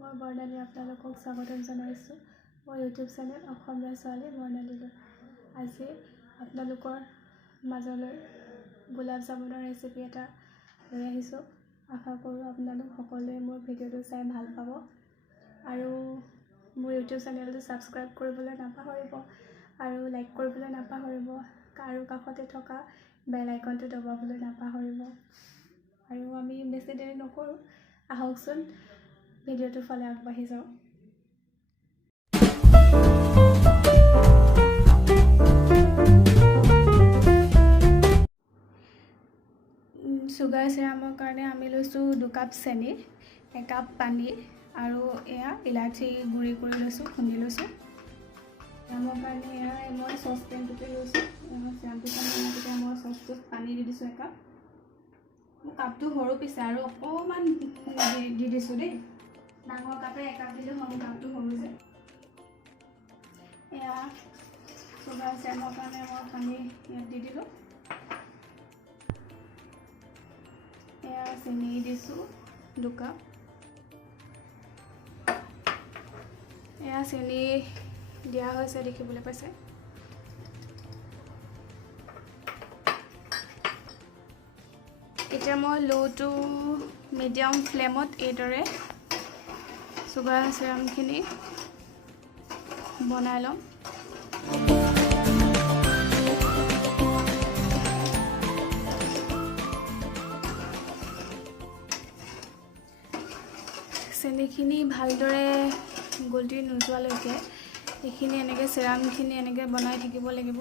মই বৰ্ণালী আপোনালোকক স্বাগতম জনাইছোঁ মোৰ ইউটিউব চেনেল অসমীয়া ছোৱালী বৰ্ণালীলৈ। আজি আপোনালোকৰ মাজলৈ গোলাপ জামুনৰ ৰেচিপি এটা লৈ আহিছোঁ। আশা কৰোঁ আপোনালোক সকলোৱে মোৰ ভিডিঅ'টো চাই ভাল পাব আৰু মোৰ ইউটিউব চেনেলটো ছাবস্ক্ৰাইব কৰিবলৈ নাপাহৰিব আৰু লাইক কৰিবলৈ নাপাহৰিব আৰু কাষতে থকা বেল আইকনটো দবাবলৈ নাপাহৰিব। আৰু আমি বেছি দেৰি নকৰোঁ, আহকচোন ভিডিঅ'টোৰ ফালে আগবাঢ়ি যাওঁ। চুগাৰ চিৰামৰ কাৰণে আমি লৈছোঁ 2 কাপ চেনি, 1 কাপ পানী আৰু এয়া ইলাচি গুড়ি কৰি লৈছোঁ, খুন্দি লৈছোঁ। চিৰামৰ কাৰণে এয়া মই চচপেনটোতে লৈছোঁ। চিৰামটোৰ কাৰণে তেতিয়া মই চচটোত পানী দি দিছোঁ 1 কাপ। মোৰ কাপটো সৰু পিছে আৰু অকণমান দি দিছোঁ দেই। ডাঙৰ কাপে 1 কাপ দিলে সৰু কাপটো সৰু যে। এয়া চুগাৰ চিৰামৰ কাৰণে মই পানী ইয়াত দি দিলোঁ। এয়া চেনি দিছোঁ 2 কাপ। এয়া চেনি দিয়া হৈছে দেখিবলৈ পাইছে। এতিয়া মই ল' টু মিডিয়াম ফ্লেমত এইদৰে চুগাৰ চিৰামখিনি বনাই ল'ম। চেনিখিনি ভালদৰে গলি নোযোৱালৈকে এইখিনি এনেকৈ চিৰামখিনি এনেকৈ বনাই থাকিব লাগিব।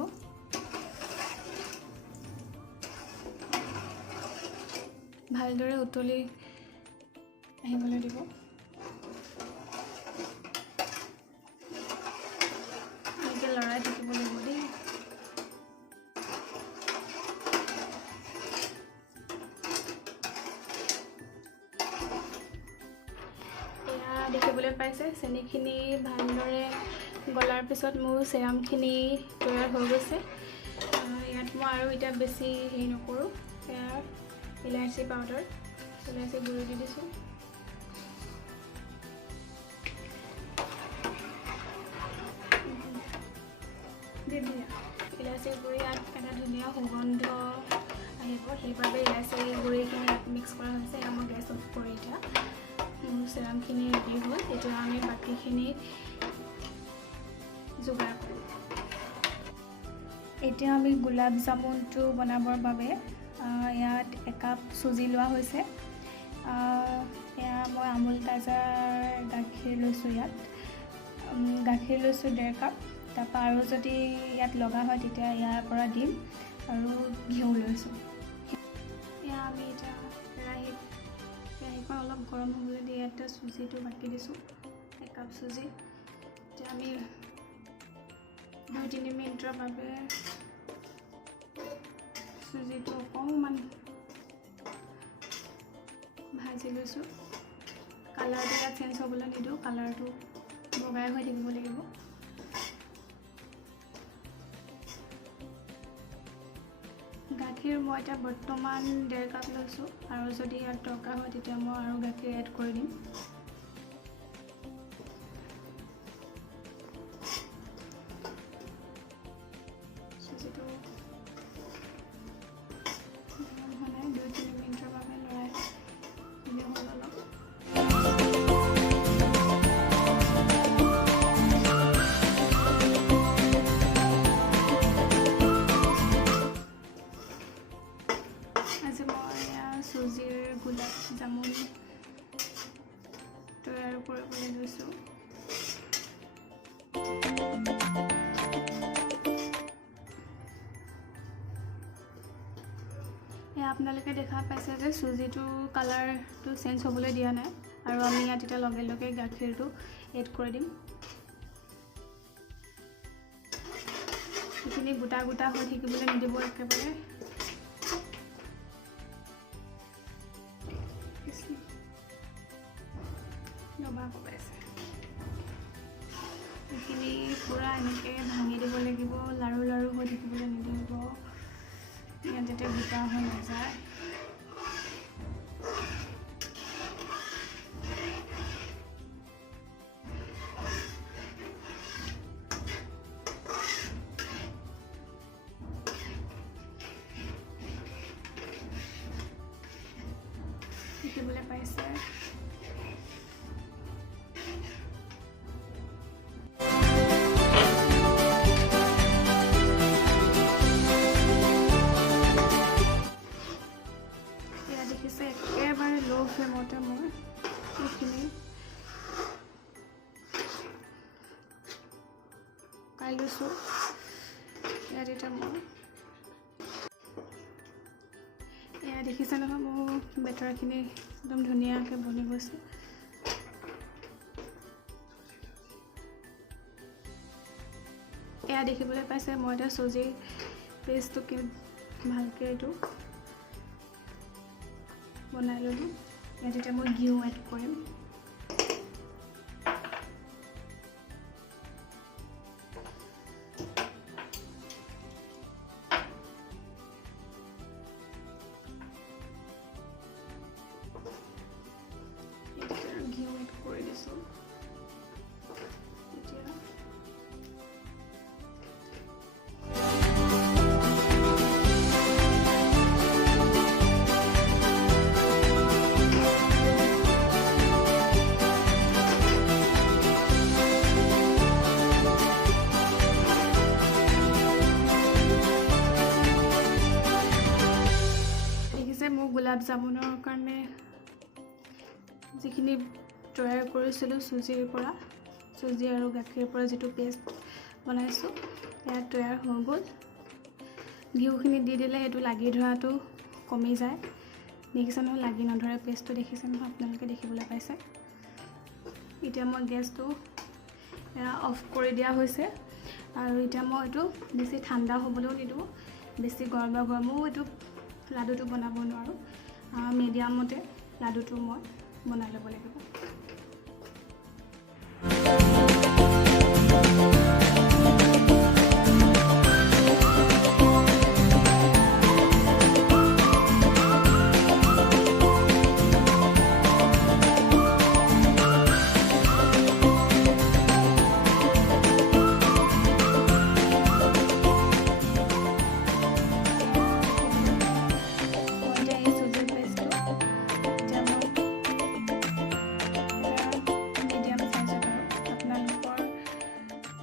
ভালদৰে উতলি আহিবলৈ দিব। এনেকৈ লৰাই থাকিব লাগিব দেই। এয়া দেখিবলৈ পাইছে চেনিখিনি ভালদৰে গলাৰ পিছত মোৰ চিৰামখিনি তৈয়াৰ হৈ গৈছে। ইয়াত মই আৰু এতিয়া বেছি হেৰি নকৰোঁ। এয়া ইলাচি পাউডাৰ, ইলাচি গুড়ি দি দিছোঁ। ইলাচি গুড়ি ইয়াত এটা ধুনীয়া সুগন্ধ আহিব, সেইবাবে ইলাচি গুড়িখিনি ইয়াত মিক্স কৰা হৈছে। এয়া মই গেছ অফ কৰি এতিয়া মোৰ চিৰামখিনি ৰেডি হ'ল। এতিয়া আমি বাকীখিনি যোগাৰ কৰোঁ। এতিয়া আমি গোলাপ জামুনটো বনাবৰ বাবে ইয়াত 1 কাপ চুজি লোৱা হৈছে। এয়া মই আমুল তাজাৰ গাখীৰ লৈছোঁ। ইয়াত গাখীৰ লৈছোঁ 1.5 কাপ। তাৰপৰা আৰু যদি ইয়াত লগা হয় তেতিয়া ইয়াৰ পৰা দিম। আৰু ঘিউ লৈছোঁ। এয়া আমি এতিয়া কেৰাহীখন অলপ গৰম হ'বলৈ দি ইয়াতে চুজিটো বাকি দিছোঁ। 1 কাপ চুজি। এতিয়া আমি 2-3 মিনিটৰ বাবে চুজিটো অকণমান ভাজি লৈছোঁ। কালাৰটো ইয়াত চেঞ্জ হ'বলৈ নিদিওঁ, কালাৰটো বগাই হৈ থাকিব লাগিব। গাখীৰ মই এতিয়া বৰ্তমান 1.5 কাপ লৈছোঁ আৰু যদি ইয়াত দৰকাৰ হয় তেতিয়া মই আৰু গাখীৰ এড কৰি দিম। চুজিটো হোৱা নাই, 2-3 মিনিটৰ বাবে লৰাই দিলে হ'ল অলপ। আজি মই চুজিৰ গোলাপ জামুন তৈয়াৰ কৰিবলৈ লৈছোঁ। এয়া আপোনালোকে দেখা পাইছে যে চুজিটো কালাৰটো চেঞ্জ হ'বলৈ দিয়া নাই আৰু আমি ইয়াত এতিয়া লগে লগে গাখীৰটো এড কৰি দিম। এইখিনি গোটা গোটা হৈ থাকিবলৈ নিদিব একেবাৰে। এইখিনি পূৰা এনেকৈ ভাঙি দিব লাগিব, লাৰু লাৰু হৈ থাকিবলৈ নিদিব। ইয়াত যাতে গোটা হৈ নাযায়। পাইছে। এয়া দেখিছে একেবাৰে ল' ফ্লেমতে মই এইখিনি পাই লৈছোঁ। ইয়াত এতিয়া মই এয়া দেখিছে নহয়, মোৰ বেটাৰখিনি একদম ধুনীয়াকৈ বনি গৈছে। এয়া দেখিবলৈ পাইছে মই এতিয়া চুজিৰ পেষ্টটো ভালকৈ এইটো বনাই ল'লোঁ। ইয়াত এতিয়া মই ঘিউ এড কৰিম। ঘিউ এড কৰি দিছোঁ। এতিয়া মোৰ গোলাপ জামুনৰ কাৰণে যিখিনি তৈয়াৰ কৰিছিলোঁ চুজি আৰু গাখীৰৰ পৰা যিটো পেষ্ট বনাইছোঁ, সেয়া তৈয়াৰ হৈ গ'ল। ঘিউখিনি দি দিলে সেইটো লাগি ধৰাটো কমি যায়। দেখিছে নহয়, লাগি নধৰে পেষ্টটো দেখিছে নহয়, আপোনালোকে দেখিবলৈ পাইছে। এতিয়া মই গেছটো অফ কৰি দিয়া হৈছে আৰু এতিয়া মই এইটো বেছি ঠাণ্ডা হ'বলৈও নিদিওঁ, বেছি গৰমো এইটো লাডুটো বনাব নোৱাৰোঁ। মিডিয়ামতে লাডুটো মই বনাই ল'ব লাগিব।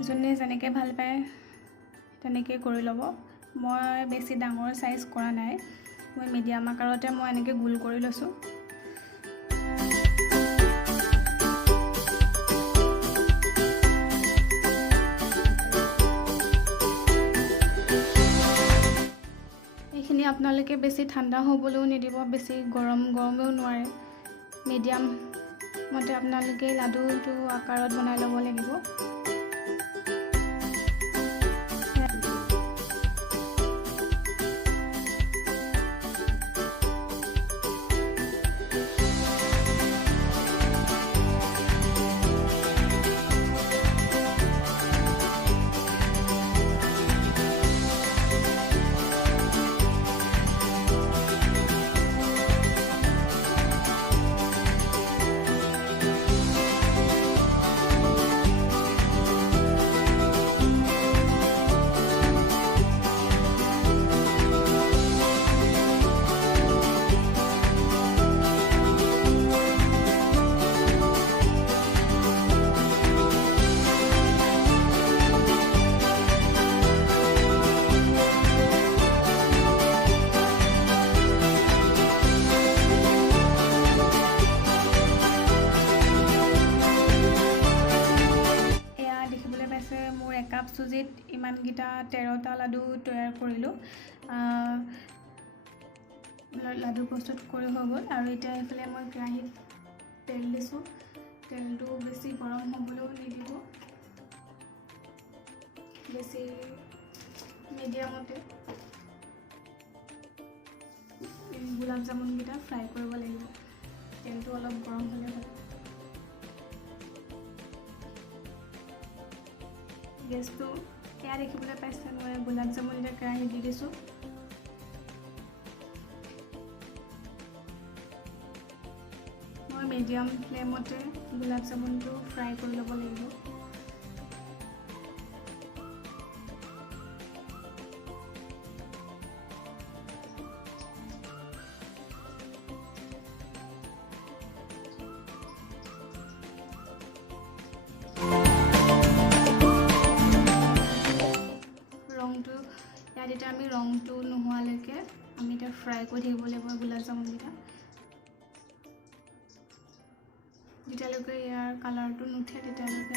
যোনে যেনেকৈ ভাল পায় তেনেকৈ কৰি ল'ব। মই বেছি ডাঙৰ চাইজ কৰা নাই, মই মিডিয়াম আকাৰতে মই এনেকৈ গোল কৰি লৈছোঁ। এইখিনি আপোনালোকে বেছি ঠাণ্ডা হ'বলৈও নিদিব, বেছি গৰমেও নোৱাৰে। মিডিয়ামতে আপোনালোকে লাডুটো আকাৰত বনাই ল'ব লাগিব। চুজিত ইমানকেইটা 13টা লাডু তৈয়াৰ কৰিলোঁ। লাডু প্ৰস্তুত কৰি হৈ গ'ল আৰু এতিয়া এইফালে মই কেৰাহীত তেল দিছোঁ। তেলটো বেছি গৰম হ'বলৈও নিদিব, বেছি মিডিয়ামতে গোলাপ জামুনকেইটা ফ্ৰাই কৰিব লাগিব। তেলটো অলপ গৰম হ'লে হয়। গেছটো এয়া দেখিবলৈ পাইছে, মই গোলাপ জামুন এতিয়া কেৰাহীত দি দিছোঁ। মই মিডিয়াম ফ্লেমতে গোলাপ জামুনটো ফ্ৰাই কৰি ল'ব লাগিব। ফ্ৰাই কৰি থাকিব লাগিব গোলাপ জামুনকেইটা যেতিয়ালৈকে ইয়াৰ কালাৰটো নুঠে তেতিয়ালৈকে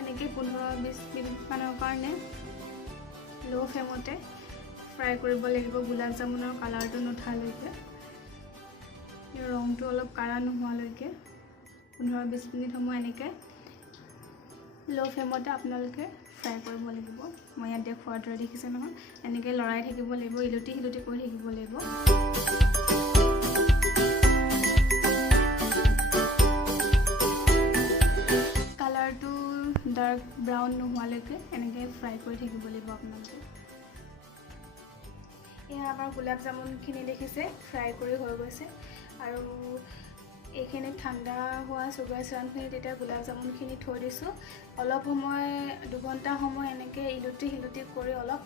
এনেকৈ 15-20 মিনিটমানৰ কাৰণে ল' ফ্লেমতে ফ্ৰাই কৰিব লাগিব গোলাপ জামুনৰ কালাৰটো নুঠালৈকে ৰংটো অলপ কাঢ়া নোহোৱালৈকে 15-20 মিনিট সময় এনেকৈ ল' ফ্লেমতে আপোনালোকে ফ্ৰাই কৰিব লাগিব মই ইয়াত দেখুৱাৰ দৰে দেখিছে নহয় এনেকৈ লৰাই থাকিব লাগিব ইলুটি সিলুটি কৰি থাকিব লাগিব ডাৰ্ক ব্ৰাউন নোহোৱালৈকে এনেকৈ ফ্ৰাই কৰি থাকিব লাগিব আপোনালোকে এয়া আমাৰ গোলাপ জামুনখিনি দেখিছে ফ্ৰাই কৰি হৈ গৈছে আৰু এইখিনি ঠাণ্ডা হোৱা চুগাৰ চিৰাপখিনি তেতিয়া গোলাপ জামুনখিনি থৈ দিছোঁ অলপ সময় 2 ঘণ্টা সময় এনেকৈ ইলুটি সিলুটি কৰি অলপ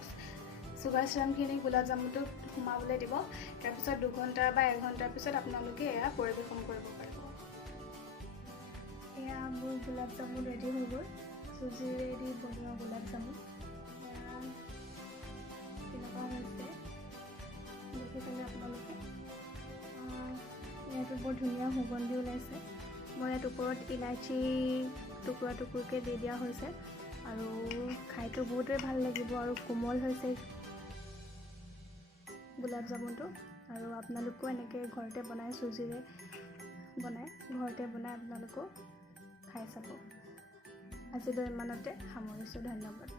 চুগাৰ চিৰাপখিনি গোলাপ জামুনটোত সোমাবলৈ দিব তাৰপিছত 2 ঘণ্টা বা 1 ঘণ্টাৰ পিছত আপোনালোকে এয়া পৰিৱেশন কৰিব পাৰিব এয়া মোৰ গোলাপ জামুন ৰেডি হৈ গ'ল চুজিৰে দি বনোৱা গোলাপ জামুন তেনেকুৱা হৈছে দেখিছেনে আপোনালোকে ইয়াতো বৰ ধুনীয়া সুগন্ধি ওলাইছে মই ইয়াত ওপৰত ইলাচি টুকুৰা টুকুৰকৈ দি দিয়া হৈছে আৰু খাইতো বহুতেই ভাল লাগিব আৰু কোমল হৈছে গোলাপ জামুনটো আৰু আপোনালোকেও এনেকৈ ঘৰতে বনাই চুজিৰে ঘৰতে বনাই আপোনালোকেও খাই চাব আজিলৈ ইমানতে সামৰিছোঁ ধন্যবাদ